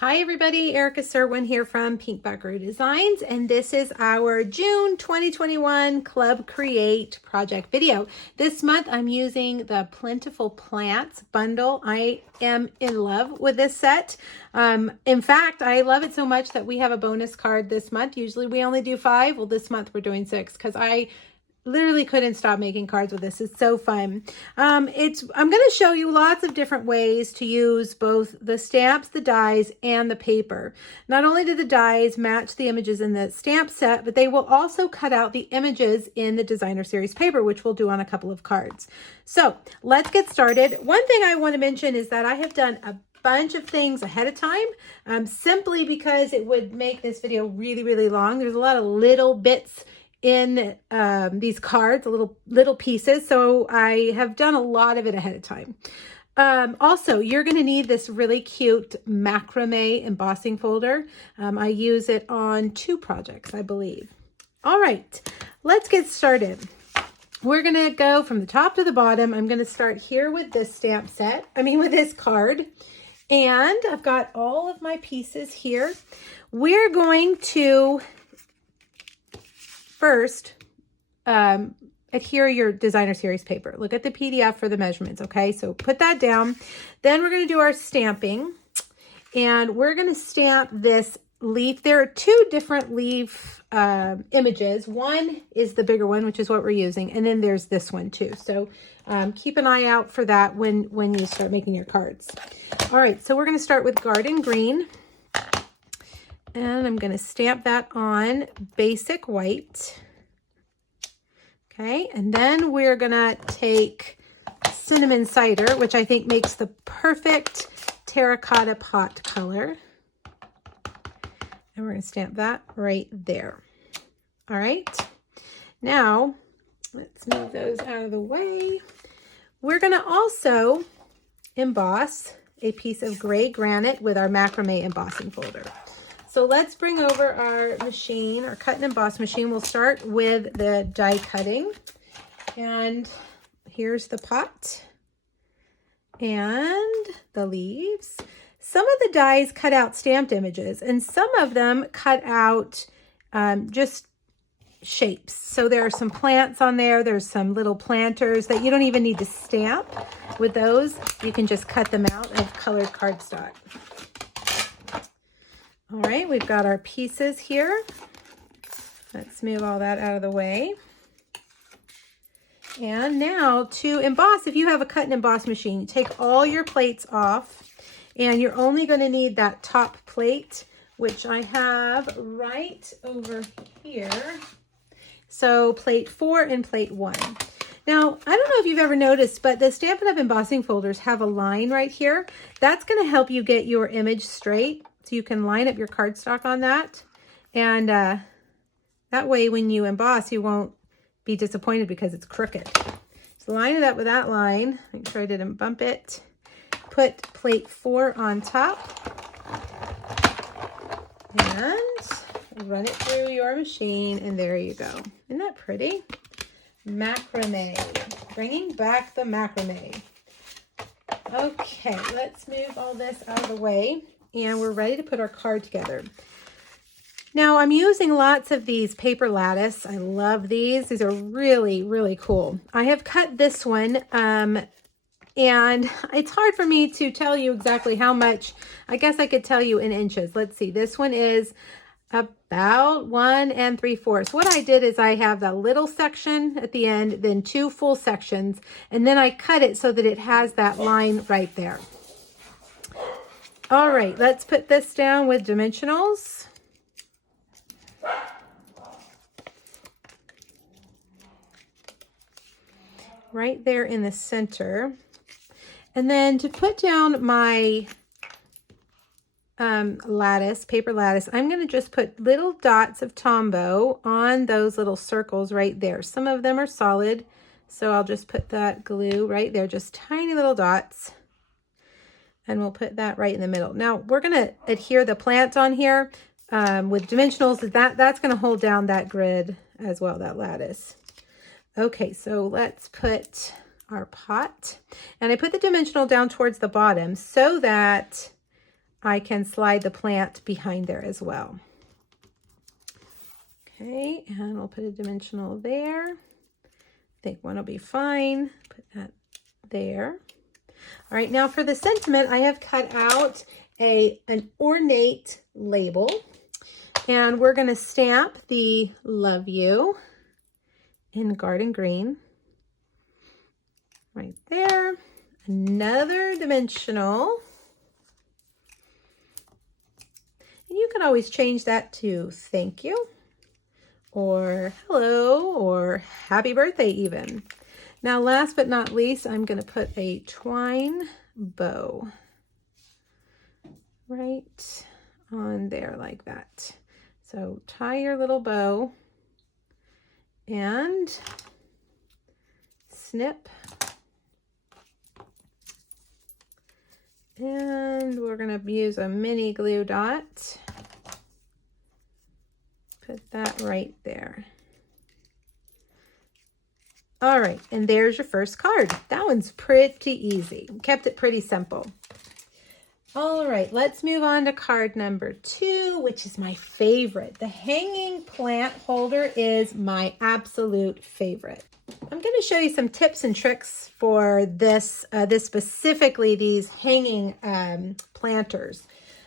Hi everybody, Erica Serwin here from Pink Buckaroo Designs, and this is our June 2021 Club Create project video. This month I'm using the Plentiful Plants bundle. I am in love with this set. In fact, I love it so much that we have a bonus card this month. Usually we only do 5. Well, this month we're doing 6 because I literally couldn't stop making cards with this. It's so fun. I'm going to show you lots of different ways to use both the stamps, the dies, and the paper. Not only do the dies match the images in the stamp set, but they will also cut out the images in the designer series paper, which we'll do on a couple of cards. So let's get started. One thing I want to mention is that I have done a bunch of things ahead of time, simply because it would make this video really, really long. There's a lot of little bits in these cards, little pieces, so I have done a lot of it ahead of time. Also, you're going to need this really cute macrame embossing folder. I use it on 2 projects, I believe. All right, let's get started. We're going to go from the top to the bottom. I'm going to start here with this stamp set, with this card. And I've got all of my pieces here. We're going to first adhere your designer series paper. Look at the PDF for the measurements, okay? So put that down. Then we're going to do our stamping, and we're going to stamp this leaf. There are 2 different leaf images. One is the bigger one, which is what we're using, and then there's this one too. So keep an eye out for that when you start making your cards. All right, so we're going to start with Garden Green. And I'm going to stamp that on basic white. Okay, and then we're going to take Cinnamon Cider, which I think makes the perfect terracotta pot color. And we're going to stamp that right there. All right, now let's move those out of the way. We're going to also emboss a piece of gray granite with our macrame embossing folder. So let's bring over our machine, our cut and emboss machine. We'll start with the die cutting. And here's the pot and the leaves. Some of the dies cut out stamped images, and some of them cut out just shapes. So there are some plants on there. There's some little planters that you don't even need to stamp. With those, you can just cut them out of colored cardstock. All right, we've got our pieces here. Let's move all that out of the way. And now to emboss, if you have a cut and emboss machine, you take all your plates off, and you're only going to need that top plate, which I have right over here. So plate 4 and plate 1. Now, I don't know if you've ever noticed, but the Stampin' Up! Embossing folders have a line right here. That's going to help you get your image straight. So you can line up your cardstock on that. And that way when you emboss, you won't be disappointed because it's crooked. So line it up with that line. Make sure I didn't bump it. Put plate 4 on top. And run it through your machine. And there you go. Isn't that pretty? Macrame. Bringing back the macrame. Okay, let's move all this out of the way. And we're ready to put our card together. Now I'm using lots of these paper lattice. I love these. These are really, really cool. I have cut this one, and it's hard for me to tell you exactly how much. I guess I could tell you in inches. Let's see. This one is about 1 3/4. What I did is I have that little section at the end, then 2 full sections, and then I cut it so that it has that line right there. All right, let's put this down with dimensionals. Right there in the center. And then to put down my lattice, paper lattice, I'm going to just put little dots of Tombow on those little circles right there. Some of them are solid, so I'll just put that glue right there, just tiny little dots. And we'll put that right in the middle. Now we're going to adhere the plant on here with dimensionals. That's going to hold down that grid as well, that lattice. Okay, so let's put our pot. And I put the dimensional down towards the bottom so that I can slide the plant behind there as well. Okay, and we'll put a dimensional there. I think one will be fine. Put that there. All right, now for the sentiment, I have cut out an ornate label, and we're going to stamp the love you in garden green right there. Another dimensional. And you can always change that to thank you or hello or happy birthday even. Now, last but not least, I'm going to put a twine bow right on there like that. So tie your little bow and snip. And we're going to use a mini glue dot. Put that right there. All right, and there's your first card. That one's pretty easy. Kept it pretty simple. All right, let's move on to card number 2, which is my favorite. The hanging plant holder is my absolute favorite. I'm going to show you some tips and tricks for this specifically these hanging planters.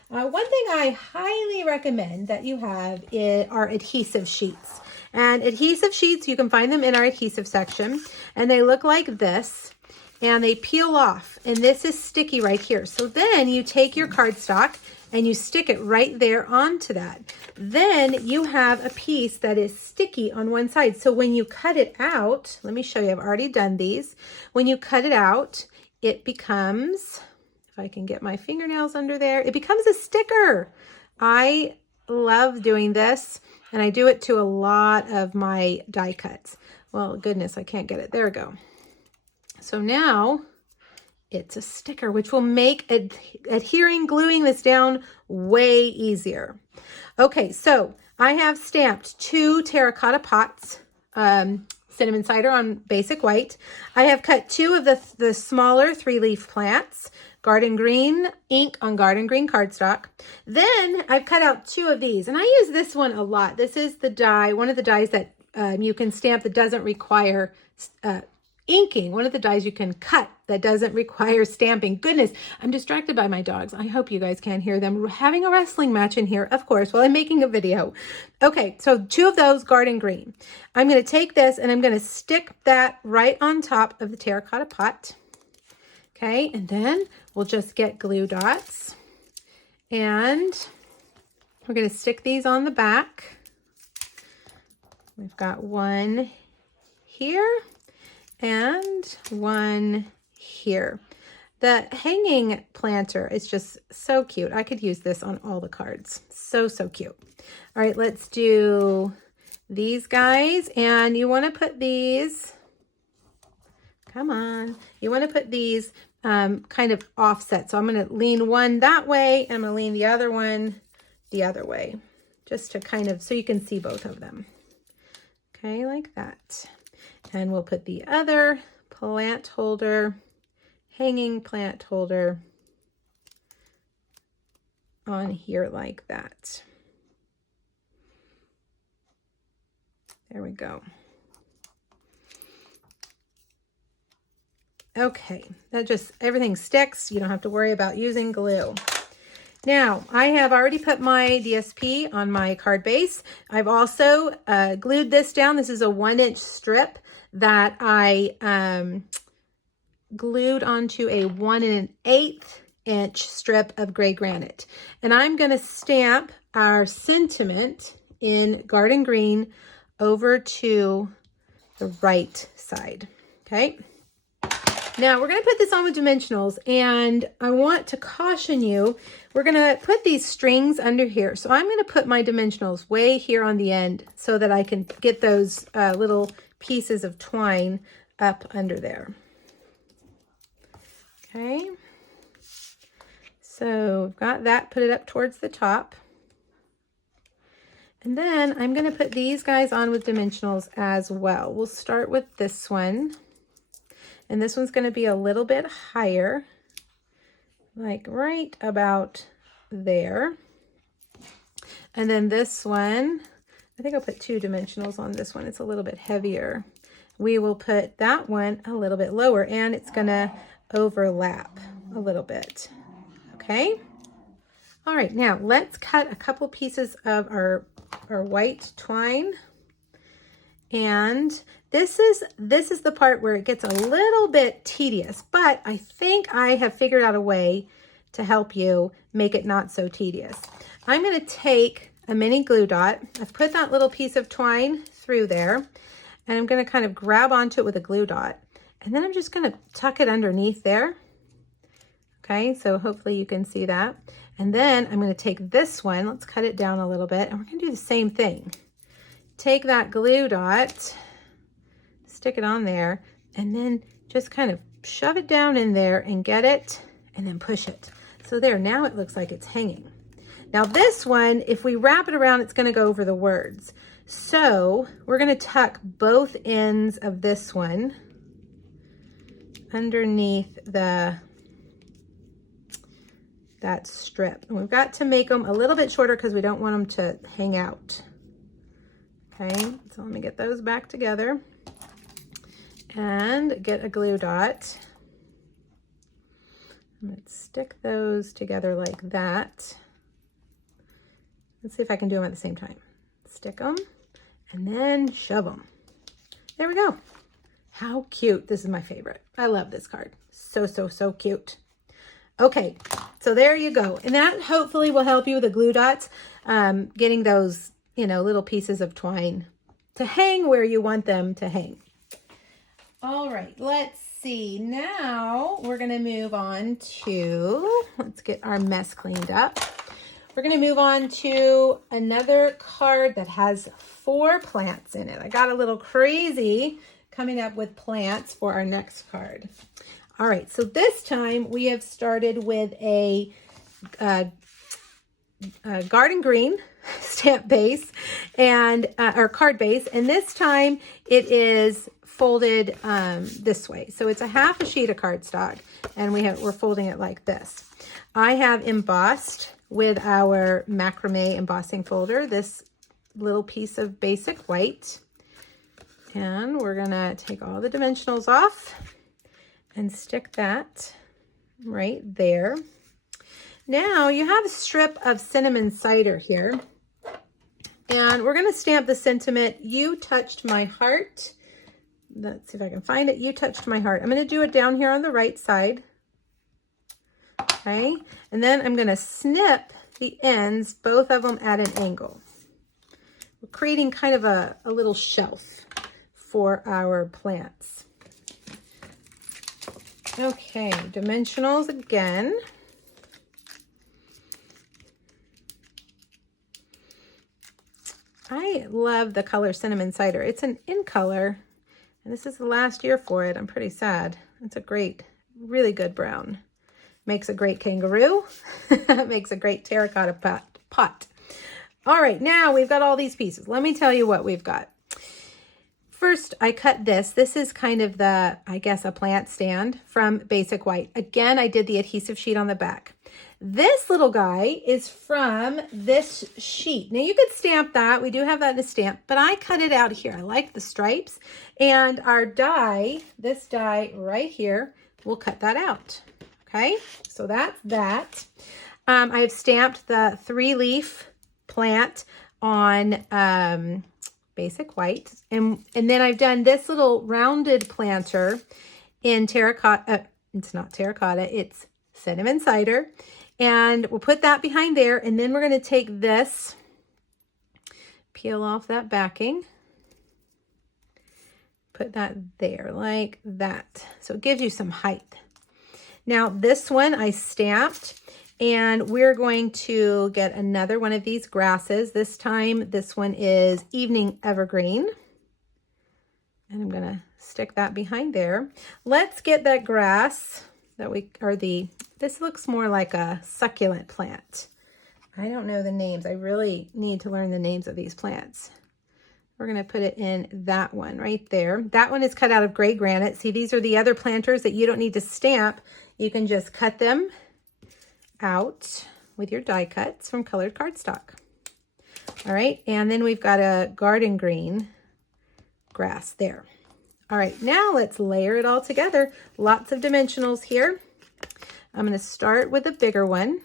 One thing I highly recommend that you have are adhesive sheets. And adhesive sheets, you can find them in our adhesive section, and they look like this. And they peel off, and this is sticky right here. So then you take your cardstock and you stick it right there onto that. Then you have a piece that is sticky on one side. So when you cut it out, let me show you, I've already done these. When you cut it out, it becomes, if I can get my fingernails under there, it becomes a sticker. I love doing this, and I do it to a lot of my die cuts. Well, goodness, I can't get it. There we go. So now it's a sticker, which will make adhering, gluing this down way easier. Okay, so I have stamped 2 terracotta pots, cinnamon cider on basic white. I have cut 2 of the smaller 3-leaf plants, garden green ink on garden green cardstock. Then I've cut out 2 of these, and I use this one a lot. This is the die, one of the dies that you can stamp that doesn't require inking, one of the dies you can cut that doesn't require stamping. Goodness, I'm distracted by my dogs. I hope you guys can't hear them having a wrestling match in here, of course, while I'm making a video. Okay, so 2 of those garden green. I'm going to take this and I'm going to stick that right on top of the terracotta pot. Okay, and then we'll just get glue dots and we're going to stick these on the back. We've got one here and one here. The hanging planter is just so cute. I could use this on all the cards. So cute. All right, let's do these guys. And you want to put these, come on, you want to put these kind of offset. So I'm going to lean one that way and I'm going to lean the other one the other way, just to kind of, so you can see both of them. Okay, like that. And we'll put the other plant holder, hanging plant holder on here like that. There we go. Okay, that just, everything sticks. You don't have to worry about using glue. Now, I have already put my DSP on my card base. I've also glued this down. This is a 1-inch strip that I glued onto a 1 1/8 inch strip of gray granite. And I'm going to stamp our sentiment in garden green over to the right side. Okay. Now we're going to put this on with dimensionals, and I want to caution you, we're going to put these strings under here. So I'm going to put my dimensionals way here on the end so that I can get those little pieces of twine up under there. Okay. So we've got that, put it up towards the top. And then I'm going to put these guys on with dimensionals as well. We'll start with this one. And this one's going to be a little bit higher, like right about there. And then this one, I think I'll put 2 dimensionals on this one. It's a little bit heavier. We will put that one a little bit lower, and it's gonna overlap a little bit, okay? All right, now let's cut a couple pieces of our white twine. And this is the part where it gets a little bit tedious, but I think I have figured out a way to help you make it not so tedious. I'm gonna take a mini glue dot. I've put that little piece of twine through there, and I'm gonna kind of grab onto it with a glue dot. And then I'm just gonna tuck it underneath there. Okay, so hopefully you can see that. And then I'm gonna take this one, let's cut it down a little bit, and we're gonna do the same thing. Take that glue dot, stick it on there, and then just kind of shove it down in there and get it, and then push it. So there, now it looks like it's hanging. Now this one, if we wrap it around, it's gonna go over the words. So we're gonna tuck both ends of this one underneath that strip. And we've got to make them a little bit shorter because we don't want them to hang out. Okay, so let me get those back together and get a glue dot. I'm gonna stick those together like that. Let's see if I can do them at the same time. Stick them and then shove them. There we go. How cute. This is my favorite. I love this card. So, so, so cute. Okay, so there you go. And that hopefully will help you with the glue dots, getting those, you know, little pieces of twine to hang where you want them to hang. All right, let's see. Now we're gonna move on to, let's get our mess cleaned up. We're gonna move on to another card that has 4 plants in it. I got a little crazy coming up with plants for our next card. All right, so this time we have started with a garden green stamp base and or card base, and this time it is folded this way. So it's a half a sheet of cardstock, and we're folding it like this. I have embossed with our macrame embossing folder this little piece of basic white, and we're gonna take all the dimensionals off and stick that right there. Now you have a strip of cinnamon cider here, and we're going to stamp the sentiment, "You touched my heart." Let's see if I can find it. "You touched my heart." I'm going to do it down here on the right side. Okay, and then I'm going to snip the ends, both of them at an angle. We're creating kind of a little shelf for our plants. Okay, dimensionals again. I love the color Cinnamon Cider. It's an in color, and this is the last year for it. I'm pretty sad. It's a great, really good brown. Makes a great kangaroo. Makes a great terracotta pot. All right, now we've got all these pieces. Let me tell you what we've got. First, I cut this. This is kind of the, I guess, a plant stand from Basic White. Again, I did the adhesive sheet on the back. This little guy is from this sheet. Now, you could stamp that. We do have that in a stamp, but I cut it out here. I like the stripes. And our die, this die right here, we'll cut that out. Okay, so that's that. I have stamped the 3-leaf plant on Basic White, and then I've done this little rounded planter in terracotta. It's not terracotta, it's Cinnamon Cider, and we'll put that behind there. And then we're going to take this, peel off that backing, put that there like that, so it gives you some height. Now this one I stamped, and we're going to get another one of these grasses. This time, this one is Evening Evergreen. And I'm gonna stick that behind there. Let's get that grass that this looks more like a succulent plant. I don't know the names. I really need to learn the names of these plants. We're gonna put it in that one right there. That one is cut out of gray granite. See, these are the other planters that you don't need to stamp. You can just cut them out with your die cuts from colored cardstock. All right, and then we've got a garden green grass there. All right, now let's layer it all together. Lots of dimensionals here. I'm going to start with a bigger one.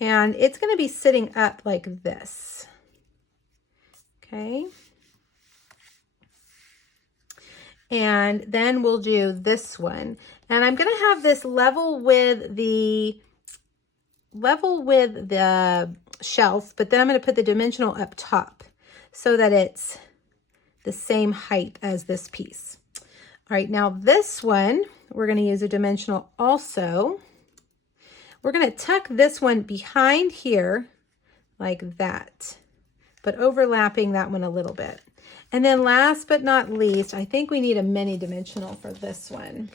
And it's going to be sitting up like this. Okay. And then we'll do this one. And I'm going to have this level with the shelf, but then I'm going to put the dimensional up top so that it's the same height as this piece. All right, now this one, we're going to use a dimensional also. We're going to tuck this one behind here like that, but overlapping that one a little bit. And then last but not least, I think we need a mini dimensional for this one.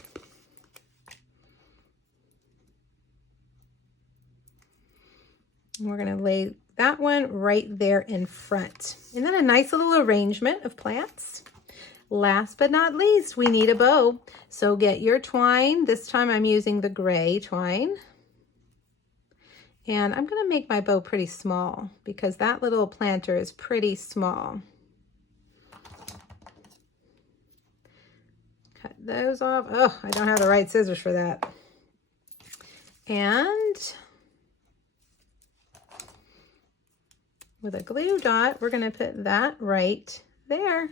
And we're going to lay that one right there in front. And then a nice little arrangement of plants. Last but not least, we need a bow. So get your twine. This time I'm using the gray twine. And I'm going to make my bow pretty small because that little planter is pretty small. Cut those off. Oh, I don't have the right scissors for that. And with a glue dot, we're going to put that right there.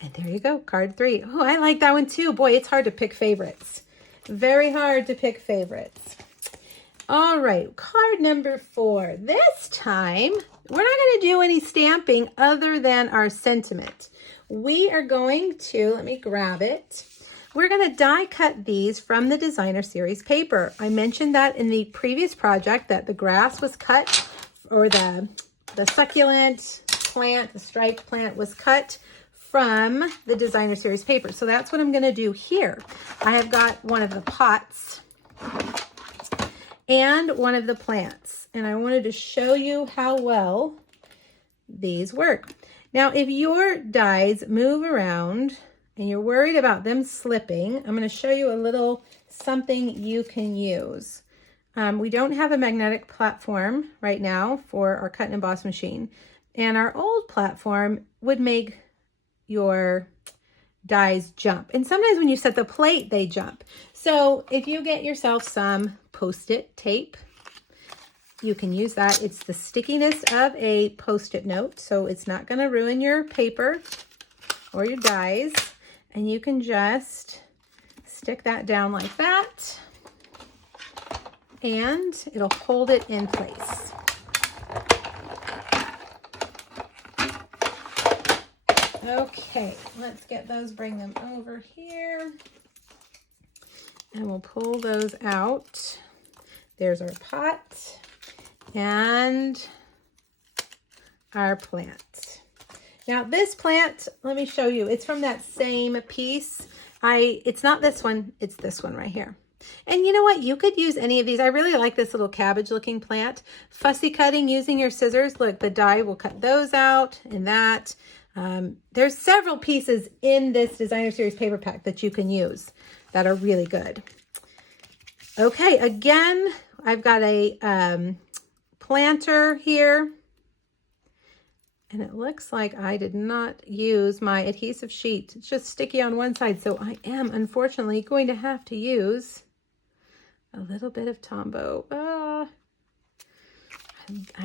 And there you go, card 3. Oh, I like that one too. Boy, it's hard to pick favorites. Very hard to pick favorites. All right, card number 4. This time, we're not going to do any stamping other than our sentiment. We are going to, let me grab it. We're going to die cut these from the designer series paper. I mentioned that in the previous project that the grass was cut, or the succulent plant, the striped plant was cut from the designer series paper. So that's what I'm going to do here. I have got one of the pots and one of the plants, and I wanted to show you how well these work. Now, if your dies move around and you're worried about them slipping, I'm going to show you a little something you can use. We don't have a magnetic platform right now for our cut and emboss machine, and our old platform would make your dies jump. And sometimes when you set the plate, they jump. So if you get yourself some Post-it tape, you can use that. It's the stickiness of a Post-it note, so it's not going to ruin your paper or your dies. And you can just stick that down like that, and it'll hold it in place. Okay, let's get those, bring them over here, and we'll pull those out. There's our pot and our plant. Now this plant, let me show you, it's from that same piece. It's not this one, it's this one right here. And you know what? You could use any of these. I really like this little cabbage looking plant. Fussy cutting using your scissors. Look, the die will cut those out and that. There's several pieces in this designer series paper pack that you can use that are really good. Okay, again, I've got a planter here. And it looks like I did not use my adhesive sheet. It's just sticky on one side. So I am unfortunately going to have to use a little bit of Tombow. I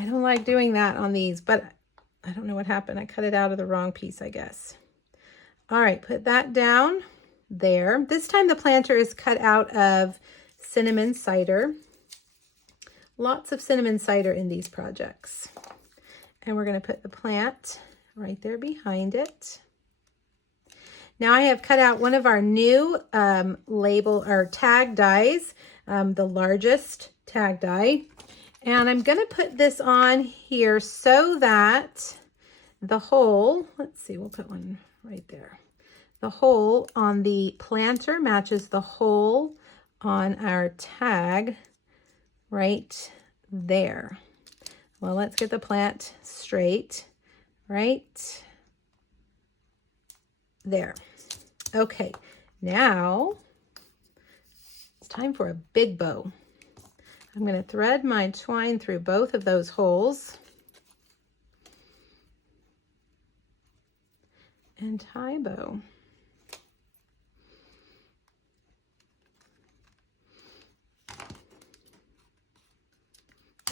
don't like doing that on these, but I don't know what happened. I cut it out of the wrong piece, I guess. All right, put that down there. This time the planter is cut out of cinnamon cider. Lots of cinnamon cider in these projects. And we're going to put the plant right there behind it. Now I have cut out one of our new label or tag dies, the largest tag die. And I'm going to put this on here so that the hole, let's see, we'll put one right there. The hole on the planter matches the hole on our tag right there. Well, let's get the plant straight right there. Okay, now it's time for a big bow. I'm going to thread my twine through both of those holes and tie bow.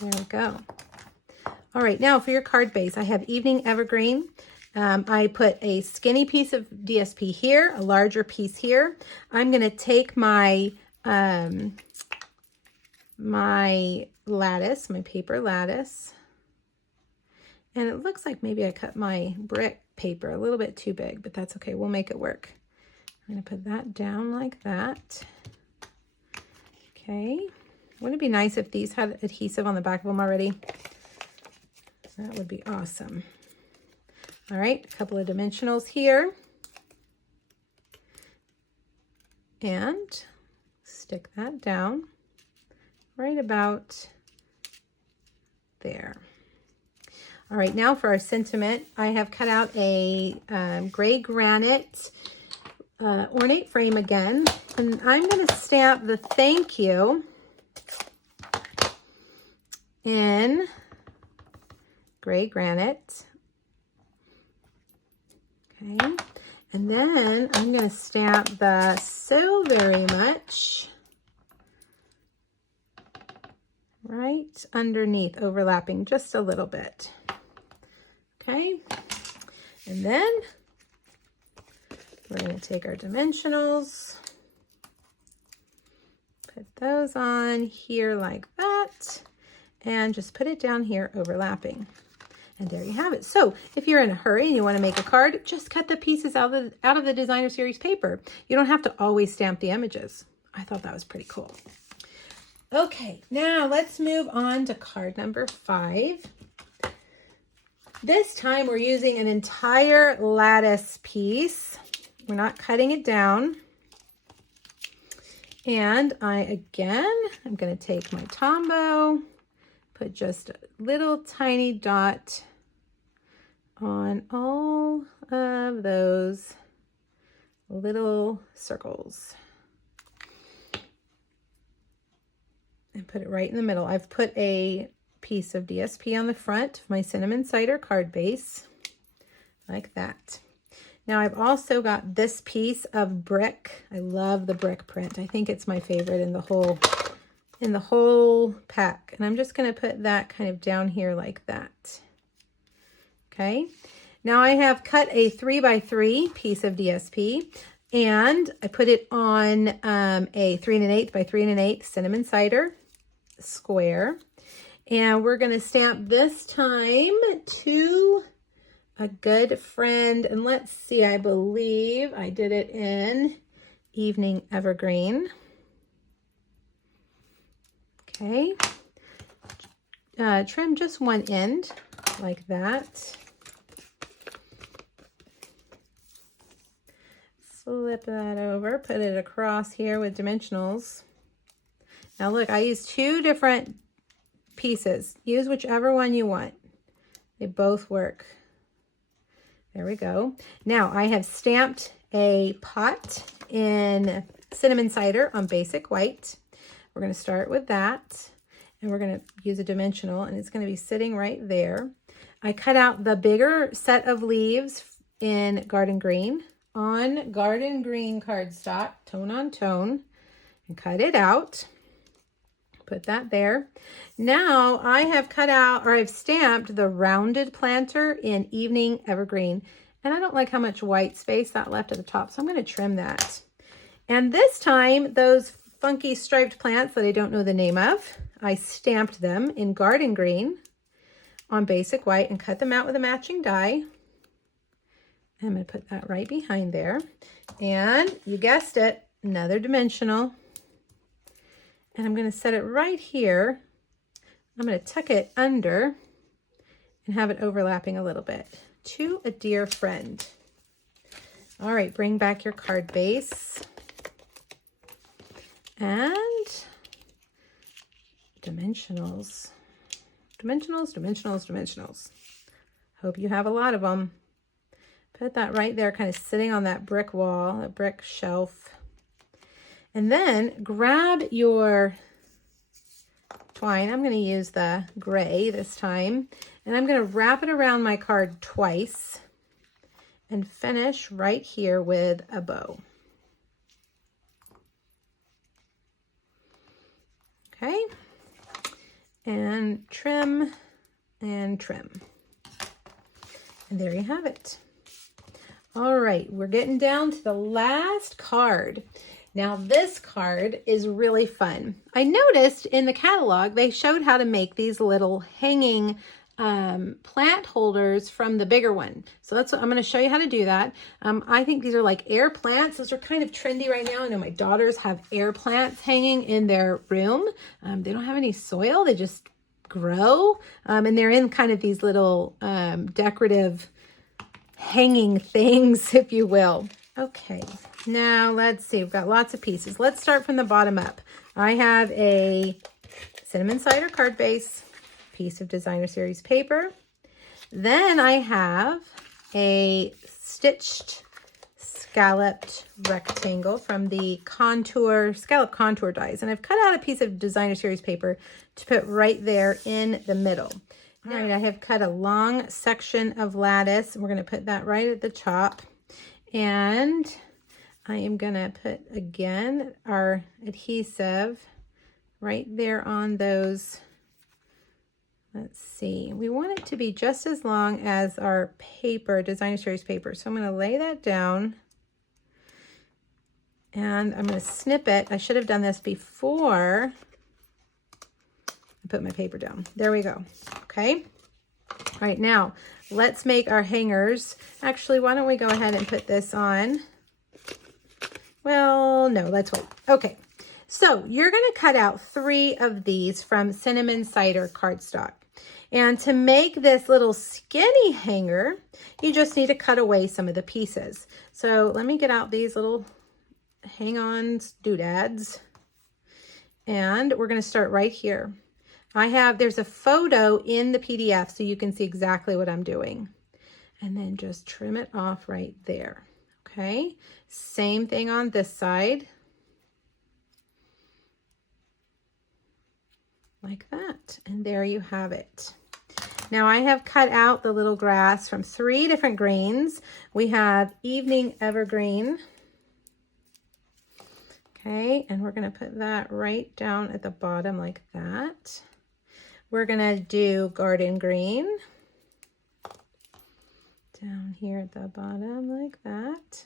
There we go. All right, now for your card base, I have Evening Evergreen. I put a skinny piece of DSP here, a larger piece here. I'm going to take my my lattice, my paper lattice, and it looks like maybe I cut my brick paper a little bit too big, but that's okay. We'll make it work. I'm going to put that down like that. Okay. Wouldn't it be nice if these had adhesive on the back of them already? That would be awesome. All right, a couple of dimensionals here. And stick that down right about there. All right, now for our sentiment, I have cut out a gray granite ornate frame again, and I'm going to stamp the thank you in gray granite. Okay, and then I'm going to stamp the so very much right underneath, overlapping just a little bit. Okay, and then we're going to take our dimensionals, put those on here like that, and just put it down here overlapping. And there you have it. So if you're in a hurry and you want to make a card, just cut the pieces out of the designer series paper. You don't have to always stamp the images. I thought that was pretty cool. Okay, now let's move on to card number 5. This time we're using an entire lattice piece. We're not cutting it down. And I'm going to take my Tombow, put just a little tiny dot on all of those little circles. And put it right in the middle. I've put a piece of DSP on the front of my Cinnamon Cider card base, like that. Now I've also got this piece of brick. I love the brick print. I think it's my favorite in the whole pack. And I'm just going to put that kind of down here like that. Okay. Now I have cut a 3x3 piece of DSP, and I put it on a 3 1/8 by 3 1/8 Cinnamon Cider square. And we're going to stamp this time to a good friend. And let's see, I believe I did it in Evening Evergreen. Okay. Trim just one end like that. Flip that over, put it across here with dimensionals. Now look, I used 2 different pieces. Use whichever one you want. They both work. There we go. Now I have stamped a pot in Cinnamon Cider on basic white. We're going to start with that, and we're going to use a dimensional, and it's going to be sitting right there. I cut out the bigger set of leaves in Garden Green on Garden Green cardstock, tone on tone, and cut it out. Put that there. Now I have cut out, or I've stamped the rounded planter in Evening Evergreen, and I don't like how much white space that left at the top, so I'm going to trim that. And this time, those funky striped plants that I don't know the name of, I stamped them in Garden Green on basic white and cut them out with a matching die. I'm going to put that right behind there. And you guessed it, another dimensional. And I'm going to set it right here. I'm going to tuck it under and have it overlapping a little bit. To a dear friend. All right, bring back your card base. And dimensionals. Dimensionals, dimensionals, dimensionals. Hope you have a lot of them. Put that right there, kind of sitting on that brick wall, a brick shelf. And then grab your twine. I'm going to use the gray this time, and I'm going to wrap it around my card twice and finish right here with a bow. Okay, and trim and trim. And there you have it. All right, we're getting down to the last card. Now this card is really fun. I noticed in the catalog, they showed how to make these little hanging plant holders from the bigger one. So that's what I'm going to show you how to do that. I think these are like air plants. Those are kind of trendy right now. I know my daughters have air plants hanging in their room. They don't have any soil. They just grow. And they're in kind of these little decorative hanging things, if you will. Okay, now let's see. We've got lots of pieces. Let's start from the bottom up. I have a cinnamon cider card base, piece of designer series paper. Then I have a stitched scalloped rectangle from the scallop contour dies. And I've cut out a piece of designer series paper to put right there in the middle. All right, I have cut a long section of lattice. We're going to put that right at the top. And I am going to put, again, our adhesive right there on those. Let's see. We want it to be just as long as our paper, designer series paper. So I'm going to lay that down. And I'm going to snip it. I should have done this before I put my paper down. There we go. Okay. All right, now let's make our hangers. Actually, why don't we go ahead and put this on? Well, no, let's wait. Okay. So you're going to cut out 3 of these from cinnamon cider cardstock. And to make this little skinny hanger, you just need to cut away some of the pieces. So let me get out these little hang-ons, doodads. And we're going to start right here. There's a photo in the PDF so you can see exactly what I'm doing. And then just trim it off right there. Okay, same thing on this side. Like that. And there you have it. Now I have cut out the little grass from 3 different greens. We have Evening Evergreen. Okay, and we're going to put that right down at the bottom like that. We're going to do Garden Green. Down here at the bottom like that.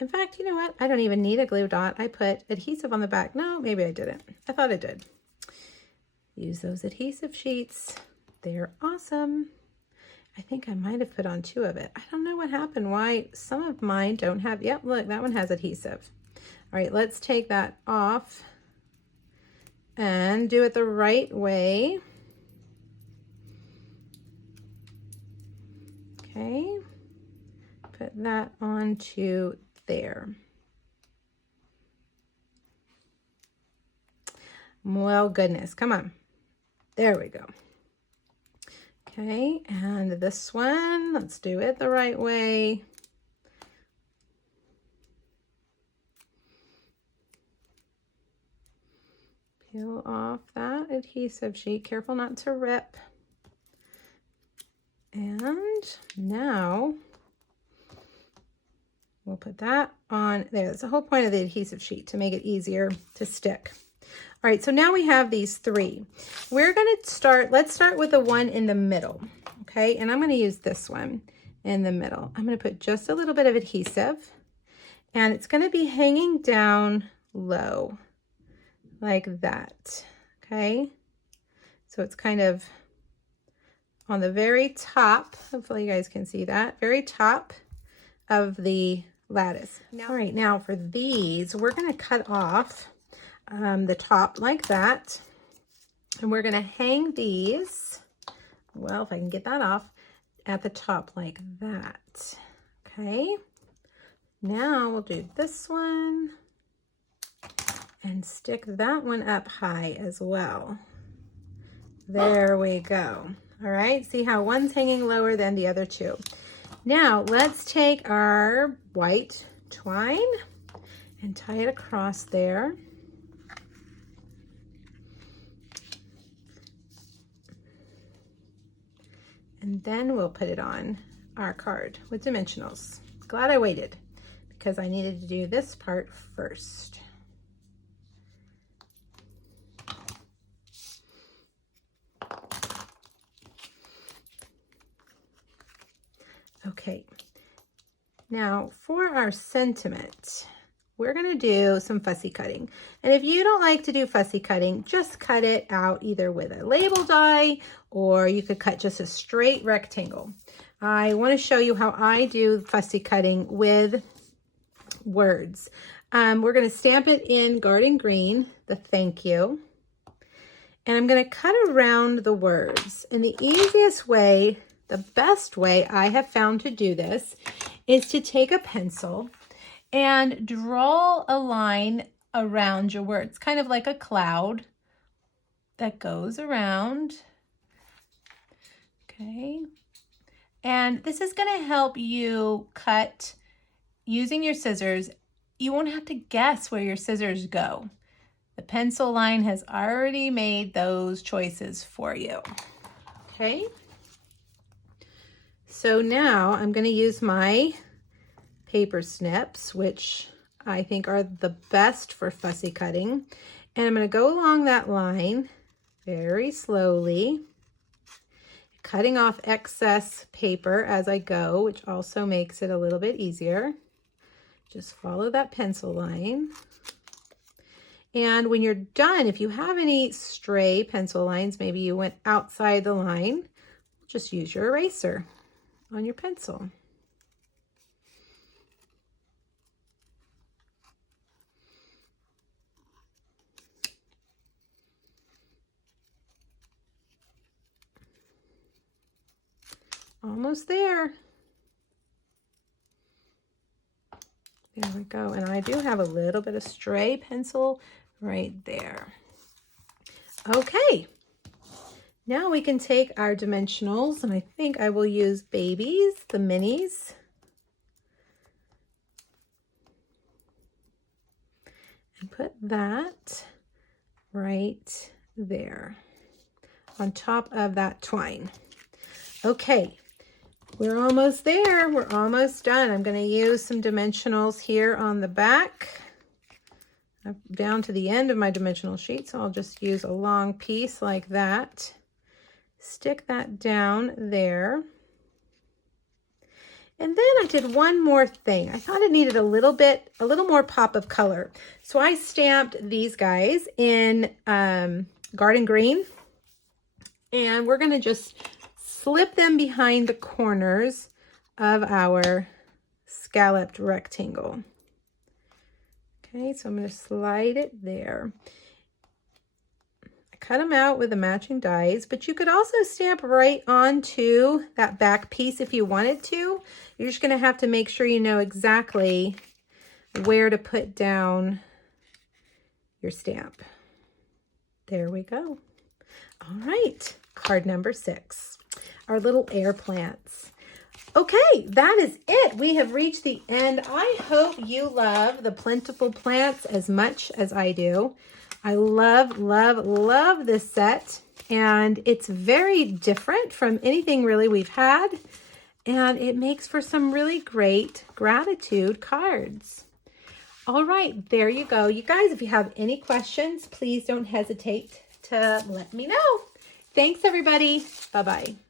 In fact, you know what? I don't even need a glue dot. I put adhesive on the back. No, maybe I didn't. I thought I did. Use those adhesive sheets. They're awesome. I think I might have put on 2 of it. I don't know what happened. Why some of mine don't have. Yep, look, that one has adhesive. All right, let's take that off and do it the right way. Okay, put that onto there. Well, goodness, come on. There we go. Okay, and this one, let's do it the right way. Peel off that adhesive sheet. Careful not to rip. And now we'll put that on there. That's the whole point of the adhesive sheet, to make it easier to stick. All right, so now we have these 3. We're going to start, let's start with the one in the middle. Okay, and I'm going to use this one in the middle. I'm going to put just a little bit of adhesive, and it's going to be hanging down low like that. Okay, so it's kind of on the very top, hopefully you guys can see that, very top of the lattice. All right, now for these, we're going to cut off the top like that, and we're going to hang these, well, if I can get that off, at the top like that. Okay, now we'll do this one and stick that one up high as well. There we go. All right, see how one's hanging lower than the other 2. Now let's take our white twine and tie it across there. And then we'll put it on our card with dimensionals. Glad I waited because I needed to do this part first. Okay, now for our sentiment, we're gonna do some fussy cutting. And if you don't like to do fussy cutting, just cut it out either with a label die or you could cut just a straight rectangle. I wanna show you how I do fussy cutting with words. We're gonna stamp it in garden green, the thank you. And I'm gonna cut around the words. And the easiest way, the best way I have found to do this is to take a pencil and draw a line around your words, kind of like a cloud that goes around. Okay. And this is going to help you cut using your scissors. You won't have to guess where your scissors go. The pencil line has already made those choices for you. Okay. So now I'm going to use my paper snips, which I think are the best for fussy cutting. And I'm going to go along that line very slowly, cutting off excess paper as I go, which also makes it a little bit easier. Just follow that pencil line. And when you're done, if you have any stray pencil lines, maybe you went outside the line, just use your eraser on your pencil. Almost there. There we go. And I do have a little bit of stray pencil right there. Okay. Now we can take our dimensionals, and I think I will use babies, the minis. And put that right there on top of that twine. Okay. We're almost there. We're almost done. I'm going to use some dimensionals here on the back. I'm down to the end of my dimensional sheet, so I'll just use a long piece like that. Stick that down there. And then I did one more thing. I thought it needed a little more pop of color. So I stamped these guys in garden green. And we're going to just slip them behind the corners of our scalloped rectangle. Okay, so I'm going to slide it there. I cut them out with the matching dies, but you could also stamp right onto that back piece if you wanted to. You're just going to have to make sure you know exactly where to put down your stamp. There we go. All right, card number 6. Our little air plants. Okay, that is it. We have reached the end. I hope you love the Plentiful plants as much as I do. I love, love, love this set. And it's very different from anything really we've had. And it makes for some really great gratitude cards. All right, there you go. You guys, if you have any questions, please don't hesitate to let me know. Thanks, everybody. Bye-bye.